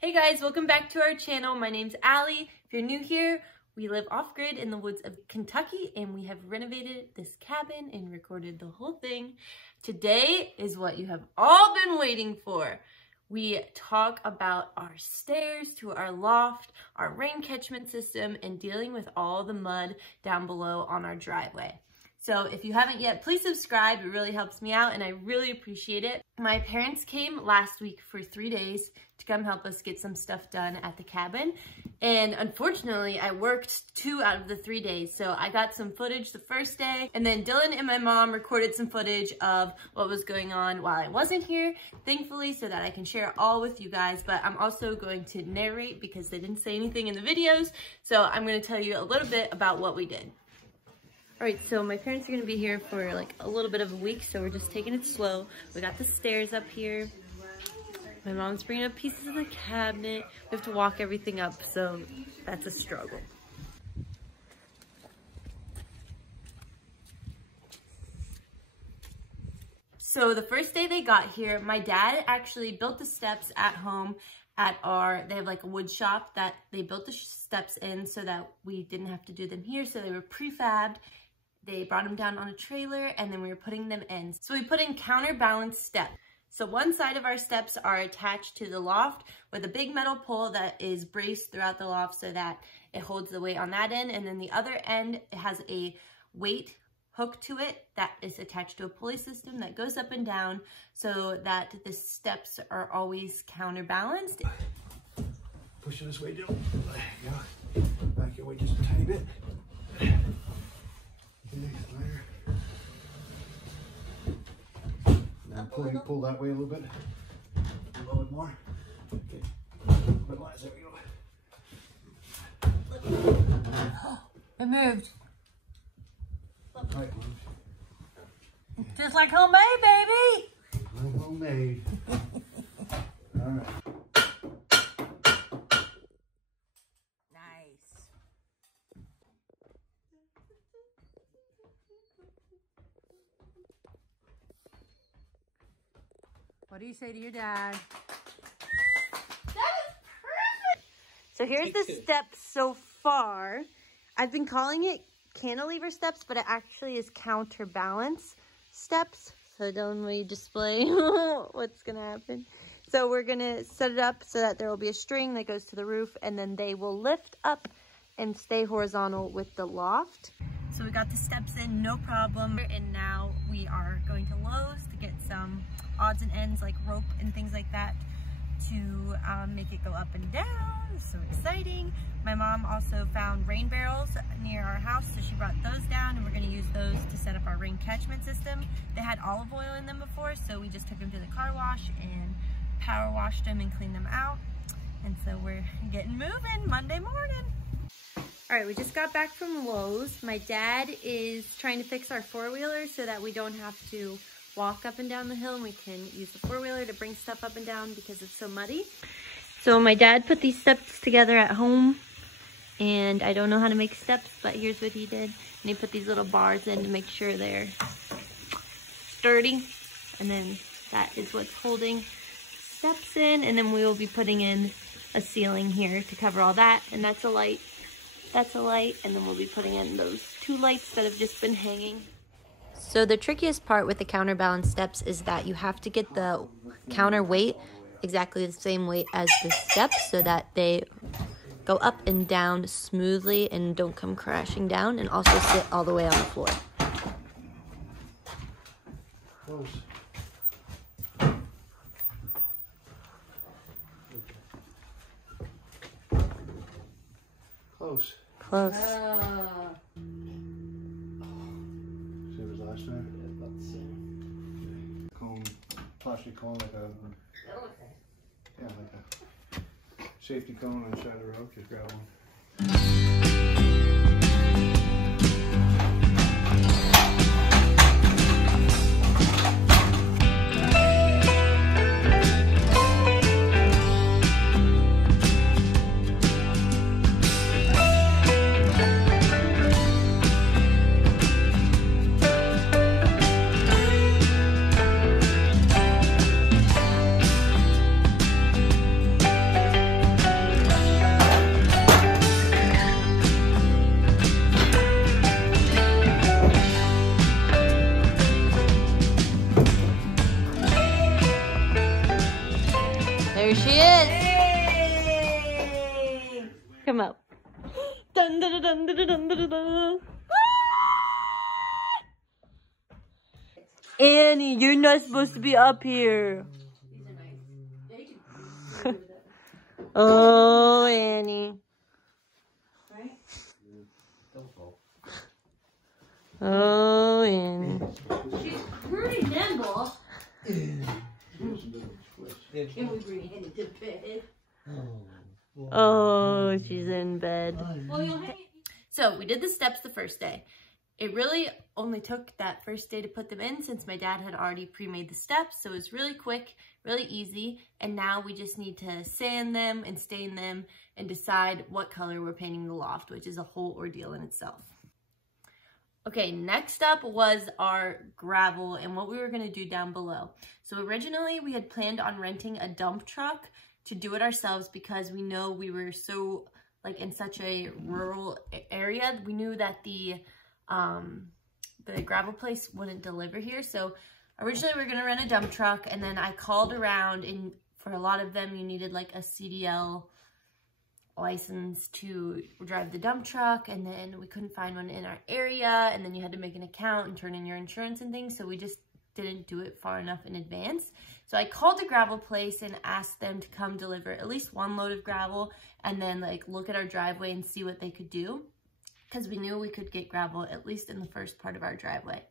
Hey guys, welcome back to our channel. My name's Allie. If you're new here, we live off-grid in the woods of Kentucky and we have renovated this cabin and recorded the whole thing. Today is what you have all been waiting for. We talk about our stairs to our loft, our rain catchment system, and dealing with all the mud down below on our driveway. So if you haven't yet, please subscribe. It really helps me out and I really appreciate it. My parents came last week for 3 days to come help us get some stuff done at the cabin. And unfortunately, I worked 2 out of the 3 days. So I got some footage the first day, and then Dylan and my mom recorded some footage of what was going on while I wasn't here, thankfully, so that I can share it all with you guys. But I'm also going to narrate because they didn't say anything in the videos. So I'm gonna tell you a little bit about what we did. All right, so my parents are gonna be here for like a little bit of a week, so we're just taking it slow. We got the stairs up here. My mom's bringing up pieces of the cabinet. We have to walk everything up, so that's a struggle. So the first day they got here, my dad actually built the steps at home at they have like a wood shop that they built the steps in so that we didn't have to do them here. So they were prefabbed. They brought them down on a trailer and then we were putting them in. So we put in counterbalance steps. So one side of our steps are attached to the loft with a big metal pole that is braced throughout the loft so that it holds the weight on that end. And then the other end, it has a weight hook to it that is attached to a pulley system that goes up and down so that the steps are always counterbalanced. Push it this way, Dylan. There you go. Back your way just a tiny bit. Now pull that way a little bit. A little bit more. Okay. Relax, there we go. It moved. Right, Just like homemade, baby. homemade. All right. What do you say to your dad? So here's the steps so far. I've been calling it cantilever steps, but it actually is counterbalance steps. So don't we display what's gonna happen? So we're gonna set it up so that there will be a string that goes to the roof and then they will lift up and stay horizontal with the loft. So we got the steps in, no problem. And now we are going to Lowe's to get some odds and ends like rope and things like that to make it go up and down. So exciting. My mom also found rain barrels near our house, so she brought those down and we're gonna use those to set up our rain catchment system. They had olive oil in them before, so we just took them to the car wash and power washed them and cleaned them out. And so we're getting moving Monday morning. All right, we just got back from Lowe's. My dad is trying to fix our four-wheeler so that we don't have to walk up and down the hill and we can use the four-wheeler to bring stuff up and down because it's so muddy. So my dad put these steps together at home and I don't know how to make steps, but here's what he did. And he put these little bars in to make sure they're sturdy. And then that is what's holding steps in. And then we will be putting in a ceiling here to cover all that. And that's a light. That's a light. And then we'll be putting in those 2 lights that have just been hanging. So the trickiest part with the counterbalance steps is that you have to get the counter weight exactly the same weight as the steps so that they go up and down smoothly and don't come crashing down, and also sit all the way on the floor. Close. Close. Close. Same as last time? Yeah, about the same. Cone, plastic cone like a... Yeah, like a safety cone on the side of the road. Just grab one. Come up. Dun, dun, dun, dun, dun, dun, dun. Annie, you're not supposed to be up here. Oh, Annie. Oh, Annie. She's pretty nimble. Can we bring Annie to bed? Oh, she's in bed. So we did the steps the first day. It really only took that first day to put them in since my dad had already pre-made the steps. So it was really quick, really easy. And now we just need to sand them and stain them and decide what color we're painting the loft, which is a whole ordeal in itself. Okay, next up was our gravel and what we were gonna do down below. So originally we had planned on renting a dump truck to do it ourselves because we know we were so like in such a rural area. We knew that the gravel place wouldn't deliver here. So originally we were gonna rent a dump truck, and then I called around, and for a lot of them you needed like a CDL license to drive the dump truck, and then we couldn't find one in our area, and then you had to make an account and turn in your insurance and things, so we just didn't do it far enough in advance. So I called the gravel place and asked them to come deliver at least one load of gravel and then like look at our driveway and see what they could do, because we knew we could get gravel at least in the first part of our driveway.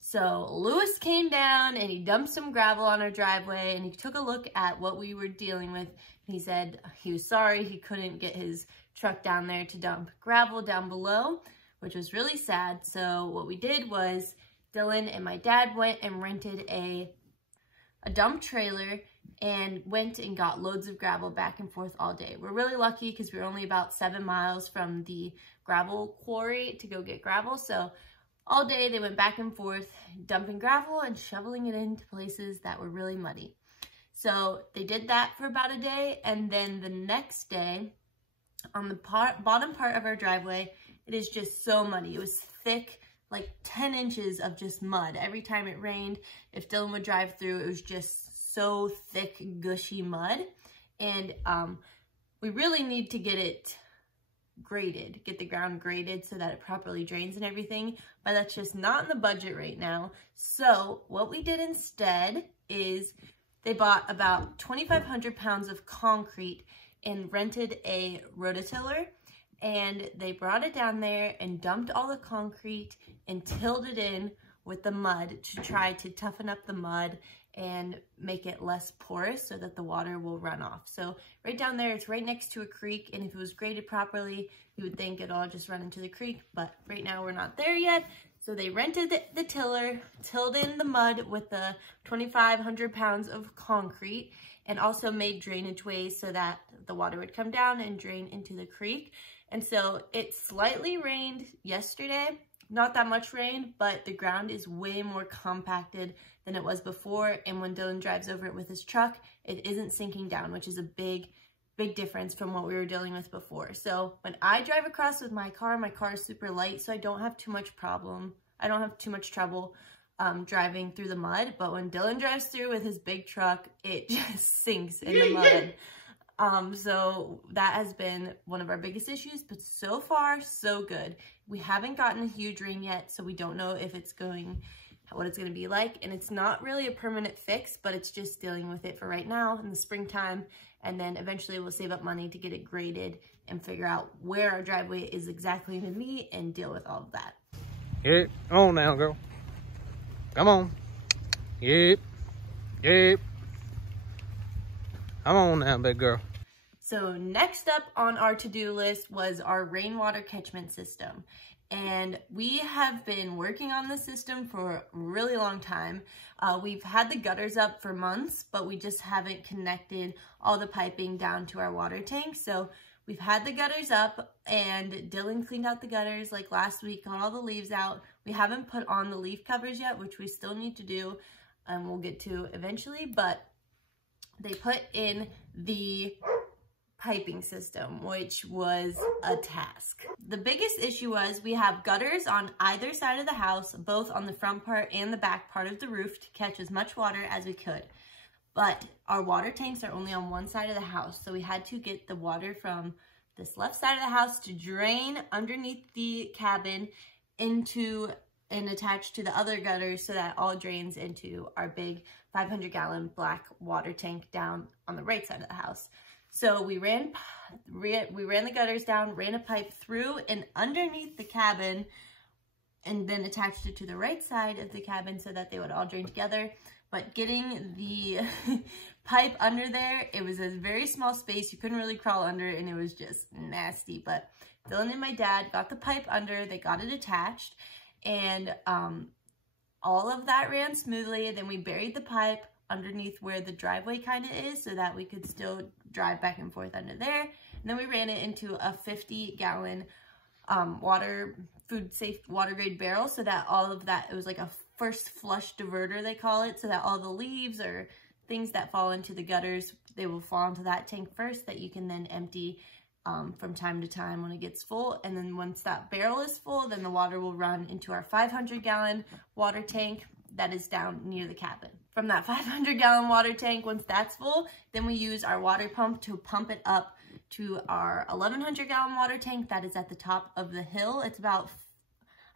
So Lewis came down and he dumped some gravel on our driveway, and he took a look at what we were dealing with. He said he was sorry he couldn't get his truck down there to dump gravel down below, which was really sad. So what we did was Dylan and my dad went and rented a dump trailer and went and got loads of gravel back and forth all day. We're really lucky because we were only about 7 miles from the gravel quarry to go get gravel. So all day they went back and forth dumping gravel and shoveling it into places that were really muddy. So they did that for about a day, and then the next day on the bottom part of our driveway, it is just so muddy. It was thick, like 10 inches of just mud. Every time it rained, if Dylan would drive through, it was just so thick, gushy mud. And we really need to get it graded, get the ground graded so that it properly drains and everything, but that's just not in the budget right now. So what we did instead is they bought about 2,500 pounds of concrete and rented a rototiller, and they brought it down there and dumped all the concrete and tilled it in with the mud to try to toughen up the mud and make it less porous so that the water will run off. So right down there, it's right next to a creek, and if it was graded properly, you would think it'll all just run into the creek, but right now we're not there yet. So they rented the tiller, tilled in the mud with the 2,500 pounds of concrete, and also made drainage ways so that the water would come down and drain into the creek. And so it slightly rained yesterday, not that much rain, but the ground is way more compacted than it was before. And when Dylan drives over it with his truck, it isn't sinking down, which is a big difference from what we were dealing with before. So when I drive across with my car is super light, so I don't have too much problem. I don't have too much trouble driving through the mud, but when Dylan drives through with his big truck, it just sinks in the mud. So that has been one of our biggest issues, but so far, so good. We haven't gotten a huge rain yet, so we don't know if it's what it's going to be like, and it's not really a permanent fix, but it's just dealing with it for right now in the springtime, and then eventually we'll save up money to get it graded and figure out where our driveway is exactly going to be and deal with all of that. Yep, come on now, girl. Come on. Yep, yep. Come on now, big girl. So next up on our to-do list was our rainwater catchment system. And we have been working on this system for a really long time. We've had the gutters up for months, but we just haven't connected all the piping down to our water tank. So we've had the gutters up, and Dylan cleaned out the gutters like last week, got all the leaves out. We haven't put on the leaf covers yet, which we still need to do, and we'll get to eventually, but they put in the piping system, which was a task. The biggest issue was we have gutters on either side of the house, both on the front part and the back part of the roof, to catch as much water as we could. But our water tanks are only on one side of the house, so we had to get the water from this left side of the house to drain underneath the cabin into and attach to the other gutters so that all drains into our big 500-gallon black water tank down on the right side of the house. So we ran the gutters down, ran a pipe through and underneath the cabin, and then attached it to the right side of the cabin so that they would all drain together. But getting the pipe under there, it was a very small space. You couldn't really crawl under it, and it was just nasty. But Dylan and my dad got the pipe under, they got it attached, and all of that ran smoothly. Then we buried the pipe underneath where the driveway kind of is so that we could still drive back and forth under there. And then we ran it into a 50-gallon food safe water grade barrel so that all of that, it was like a first flush diverter they call it, so that all the leaves or things that fall into the gutters, they will fall into that tank first that you can then empty from time to time when it gets full. And then once that barrel is full, then the water will run into our 500-gallon water tank that is down near the cabin. From that 500-gallon water tank, once that's full, then we use our water pump to pump it up to our 1,100-gallon water tank that is at the top of the hill. It's about,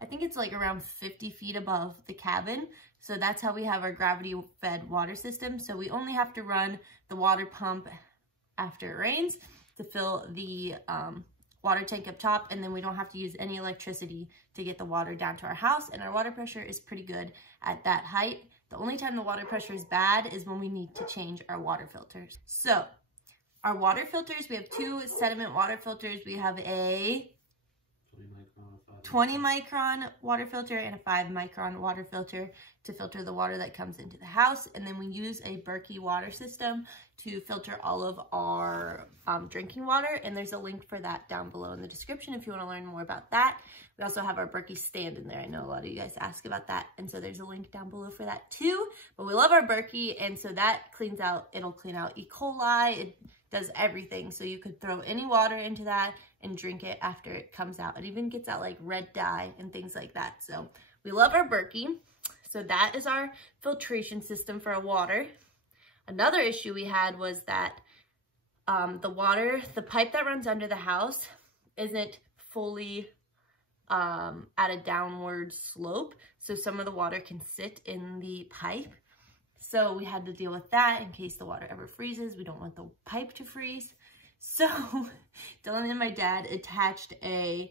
I think it's like around 50 feet above the cabin. So that's how we have our gravity-fed water system. So we only have to run the water pump after it rains to fill the water tank up top, and then we don't have to use any electricity to get the water down to our house, and our water pressure is pretty good at that height. The only time the water pressure is bad is when we need to change our water filters. So our water filters, we have 2 sediment water filters. We have a 20 micron water filter and a 5 micron water filter to filter the water that comes into the house. And then we use a Berkey water system to filter all of our drinking water. And there's a link for that down below in the description if you want to learn more about that. We also have our Berkey stand in there. I know a lot of you guys ask about that. And so there's a link down below for that too. But we love our Berkey. And so that cleans out, it'll clean out E. coli. It does everything. So you could throw any water into that and drink it after it comes out. It even gets out like red dye and things like that. So we love our Berkey. So that is our filtration system for our water. Another issue we had was that the pipe that runs under the house isn't fully at a downward slope. So some of the water can sit in the pipe. So we had to deal with that in case the water ever freezes. We don't want the pipe to freeze. So Dylan and my dad attached a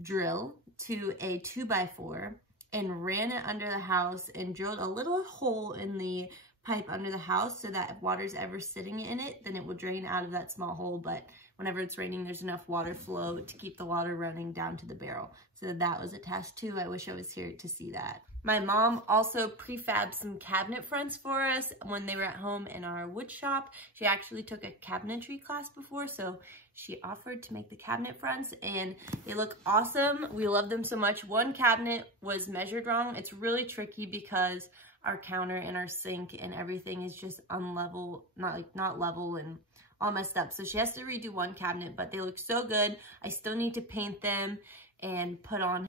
drill to a 2x4 and ran it under the house and drilled a little hole in the pipe under the house so that if water's ever sitting in it, then it will drain out of that small hole. But whenever it's raining, there's enough water flow to keep the water running down to the barrel. So that was attached too. I wish I was here to see that. My mom also prefabbed some cabinet fronts for us when they were at home in our wood shop. She actually took a cabinetry class before, so she offered to make the cabinet fronts, and they look awesome. We love them so much. One cabinet was measured wrong. It's really tricky because our counter and our sink and everything is just unlevel, not level and all messed up. So she has to redo one cabinet, but they look so good. I still need to paint them and put on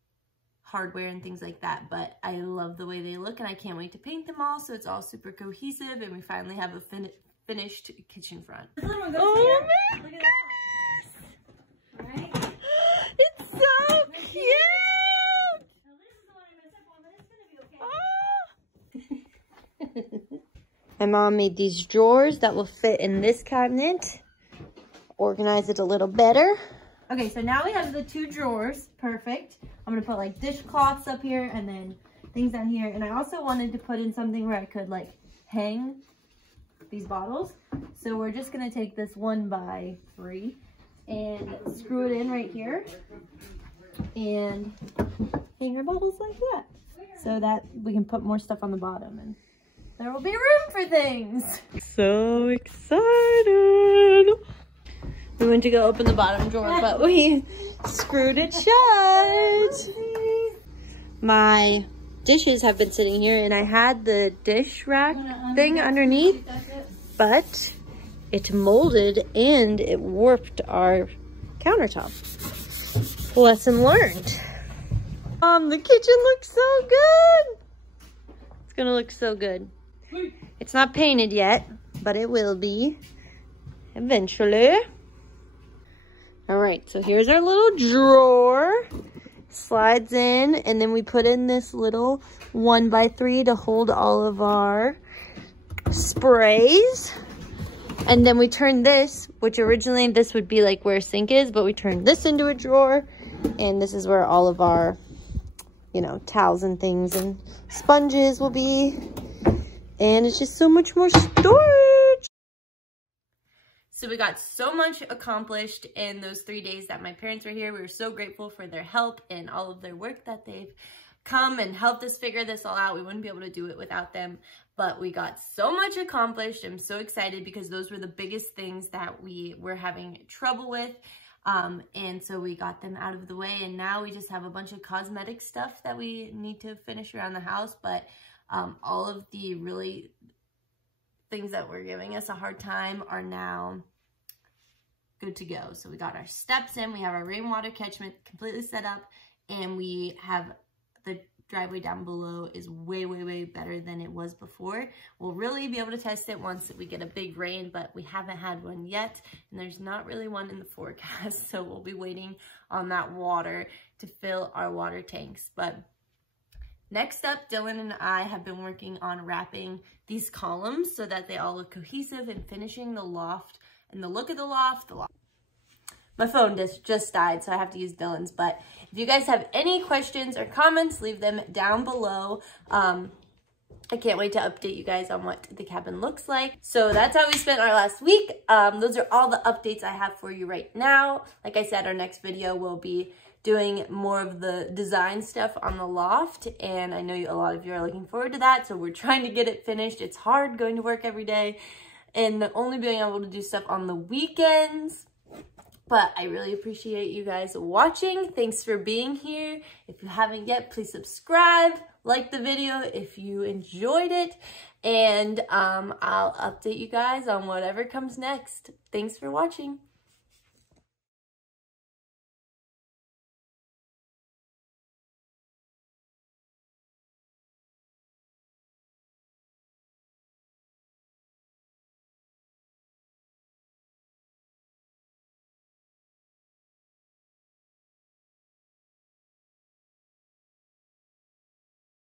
hardware and things like that, but I love the way they look and I can't wait to paint them all so it's all super cohesive and we finally have a finished kitchen front. Oh my goodness! Right? It's so cute! Now this is the one I messed up on, but it's gonna be okay. Oh. My mom made these drawers that will fit in this cabinet. Organize it a little better. Okay, so now we have the 2 drawers. Perfect. I'm going to put like dishcloths up here and then things down here. And I also wanted to put in something where I could like hang these bottles. So we're just going to take this 1x3 and screw it in right here and hang our bottles like that so that we can put more stuff on the bottom and there will be room for things. So excited. We went to go open the bottom drawer, but we screwed it shut. My dishes have been sitting here, and I had the dish rack thing underneath, but it molded and it warped our countertop. Lesson learned. The kitchen looks so good. It's gonna look so good. It's not painted yet, but it will be eventually. All right, so here's our little drawer. Slides in, and then we put in this little 1x3 to hold all of our sprays. And then we turn this, which originally this would be like where a sink is, but we turned this into a drawer. And this is where all of our, you know, towels and things and sponges will be. And it's just so much more storage. So we got so much accomplished in those 3 days that my parents were here. We were so grateful for their help and all of their work that they've come and helped us figure this all out. We wouldn't be able to do it without them, but we got so much accomplished. I'm so excited because those were the biggest things that we were having trouble with. And so we got them out of the way, and now we just have a bunch of cosmetic stuff that we need to finish around the house. But all of the really things that were giving us a hard time are now good to go. So we got our steps in, we have our rainwater catchment completely set up, and we have the driveway down below is way, way, way better than it was before. We'll really be able to test it once we get a big rain, but we haven't had one yet, and there's not really one in the forecast, so we'll be waiting on that water to fill our water tanks. But next up, Dylan and I have been working on wrapping these columns so that they all look cohesive and finishing the loft and the look of the loft. My phone just died, so I have to use Dylan's. But if you guys have any questions or comments, leave them down below. I can't wait to update you guys on what the cabin looks like. So that's how we spent our last week. Those are all the updates I have for you right now. Like I said, our next video will be doing more of the design stuff on the loft, and I know a lot of you are looking forward to that, so we're trying to get it finished. It's hard going to work every day and only being able to do stuff on the weekends, but I really appreciate you guys watching. Thanks for being here. If you haven't yet, please subscribe, like the video if you enjoyed it, and I'll update you guys on whatever comes next. Thanks for watching.